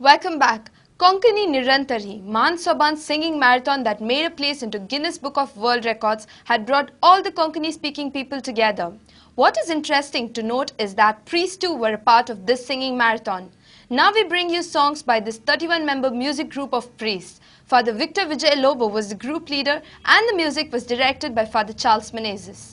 Welcome back. Konkani Nirantari, Man Soban's singing marathon that made a place into Guinness Book of World Records had brought all the Konkani speaking people together. What is interesting to note is that priests too were a part of this singing marathon. Now we bring you songs by this 31-member music group of priests. Father Victor Vijay Lobo was the group leader and the music was directed by Father Charles Menezes.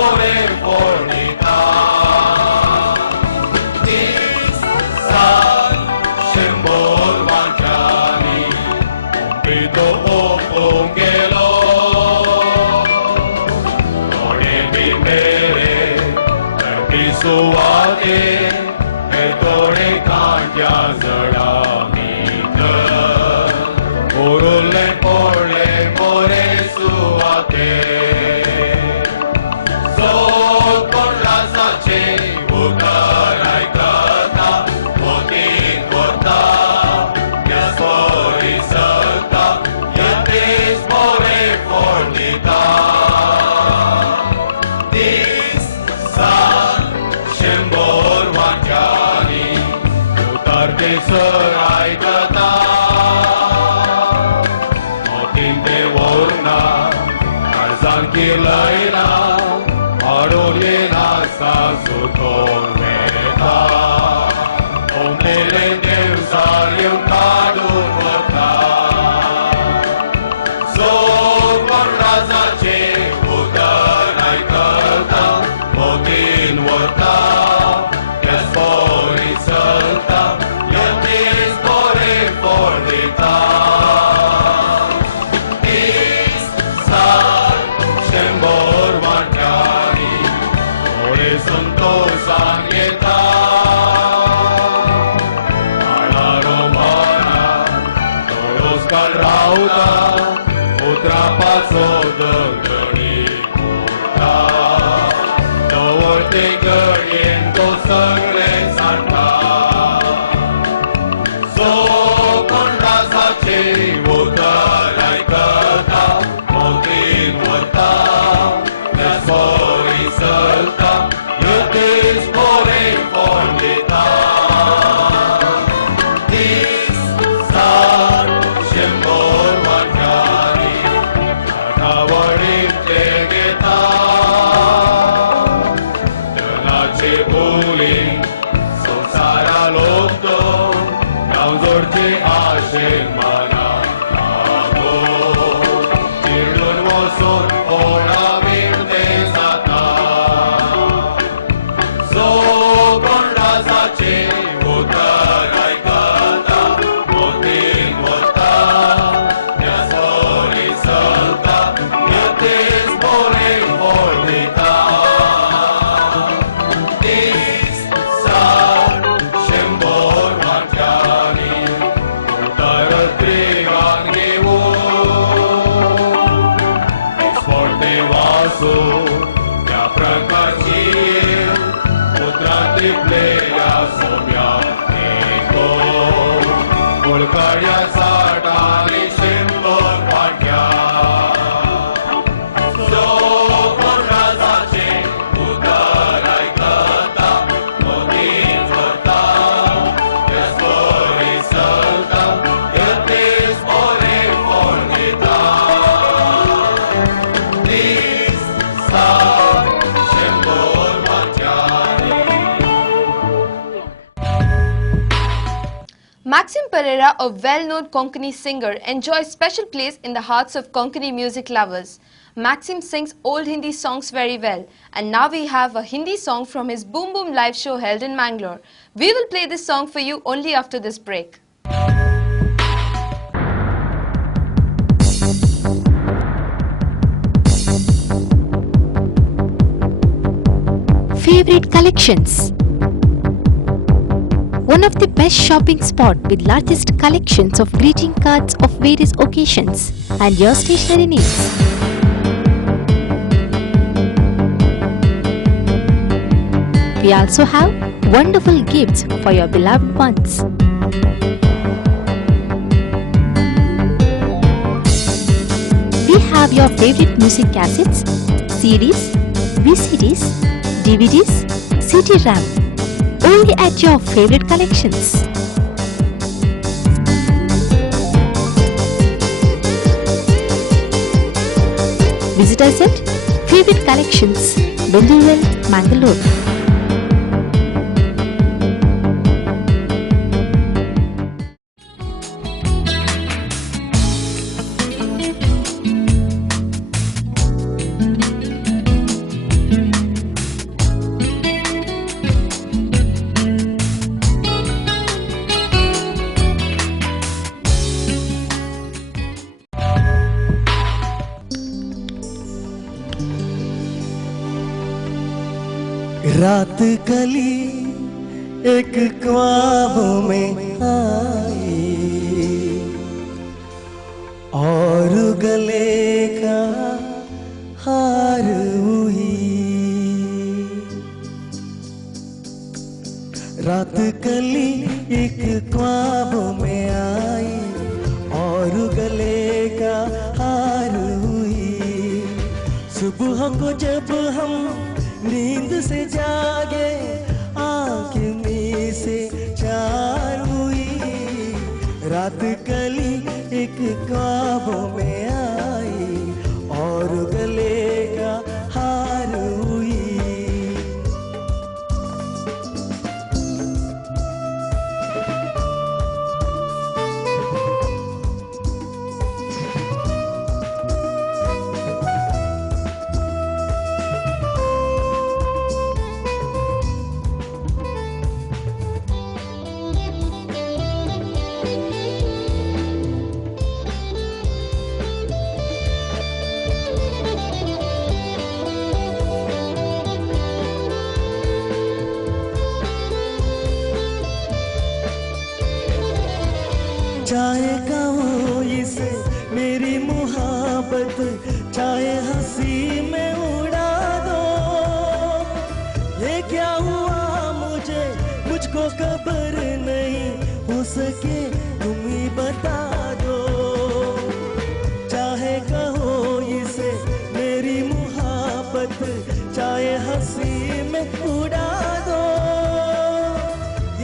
Spore, Razan kilaina Arolena sa suton meta Om telende usariu kadun wata So kon raza che utanai kalta Motin wata Yes for isalta Yet is for it for the town Is sad Shembor Marjani Ore Santos Angieta Ala Romana Todos Calrauta Otra paso Dagani Kurta Daworte Gariento Sangre Santa So con raza che Vota Laikata Motin Vota That's for Isalta Yet is for a fornita This Sar Shembor Marjani Atavarim Tegeta Danache Buling Sansara Lobdo Nauzorje Ashen Mana Nago Tirlun Moson Ora Virde Sata So con raza che Vota Raikata Motin Vota Yas for Isalta Yet is for a fornita This Sar Shembor Marjani Utaratrigan Gevo Is for the Vaso Ya Prakashir Utrati Pleya Somya Eko Volkarya Sartani Shembor Marjani So con raza che Utarai Kata Motin Vata Yes for Isalta Yet is for a fornita This Sar Shembor Marjani Maxim Pereira, a well-known Konkani singer, enjoys special place in the hearts of Konkani music lovers. Maxim sings old Hindi songs very well, and now we have a Hindi song from his Boom Boom live show held in Mangalore. We will play this song for you only after this break. Favorite collections. One of the best shopping spot with largest collections of greeting cards of various occasions and your stationery needs. We also have wonderful gifts for your beloved ones. We have your favorite music cassettes, CDs, VCDs, DVDs, CD-RAM, only at your favorite collections. Visit us at Favorite Collections, Bengaluru, Mangalore. रात कली एक ख्वाब में आई और गले का हार हुई। रात कली एक ख्वाब में आई और गले का हार हुई। सुबह को जब हम नींद से जागे आँखें में से चार हुई। रात कली एक ख्वाब में आई और गले चाहे कहूँ इसे मेरी मुहाबत, चाहे हंसी में उड़ा दो। ये क्या हुआ मुझे, मुझको खबर नहीं, हो सके तुम ही बता दो। चाहे कहो इसे मेरी मुहाबत, चाहे हंसी में उड़ा दो।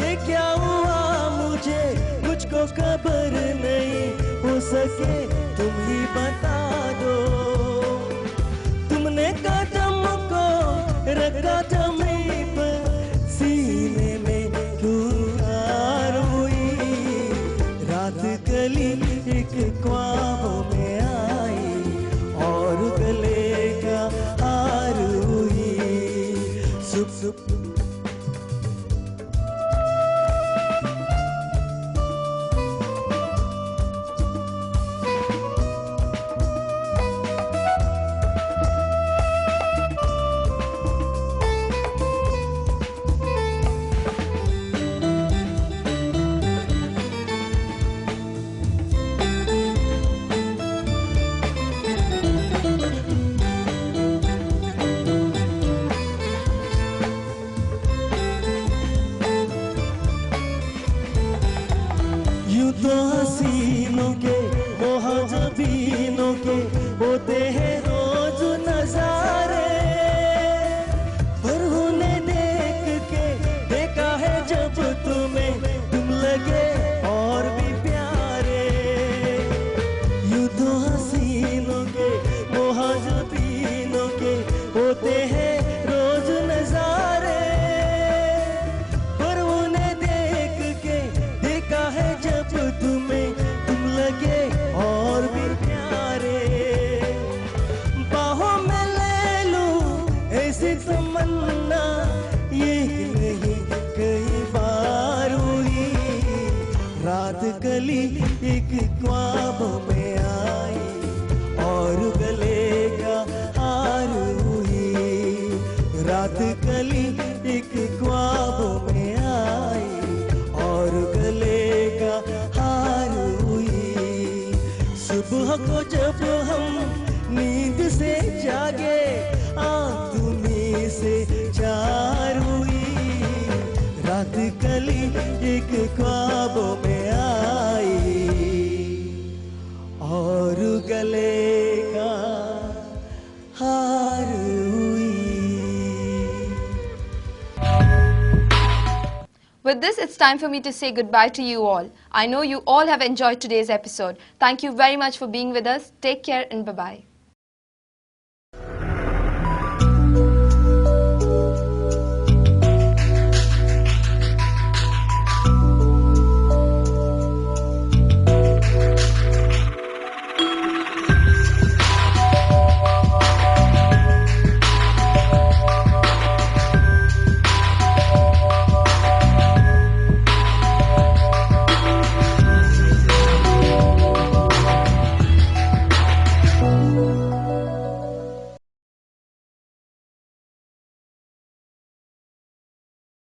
ये क्या हुआ मुझे, मुझको खबर नहीं, हो सके तुम ही बता दो। तुमने कदम को रखा जमीन पर, सीने में क्यों हार हुई। रात गली एक ख्वाब में आई और गले का हार हुई। सुप सुप यूं तो हसीनों के मोहजबीनों के होते हैं रोज नजारे, पर उन्हें देख के देखा है जब तुम्हें, तुम लगे और भी प्यारे। यूं तो हसीनों के मोहजबीनों के होते हैं रोज नजारे, पर उन्हें देख के देखा है जब तुम्हें, तुम लगे और भी प्यारे। बाहों में ले लूं ऐसी तमन्ना, ये नहीं कई बार हुई। रात गली एक ख्वाब में आई और गले का हार हुई। रात गली एक ख्वाब में आई और गले का हार हुई। सुबह को जब हम नींद से जागे, आँख तुम्हीं से चार हुई। रात गली एक ख्वाब में आई और गले का हार हुई। With this, it's time for me to say goodbye to you all. I know you all have enjoyed today's episode. Thank you very much for being with us. Take care and bye-bye.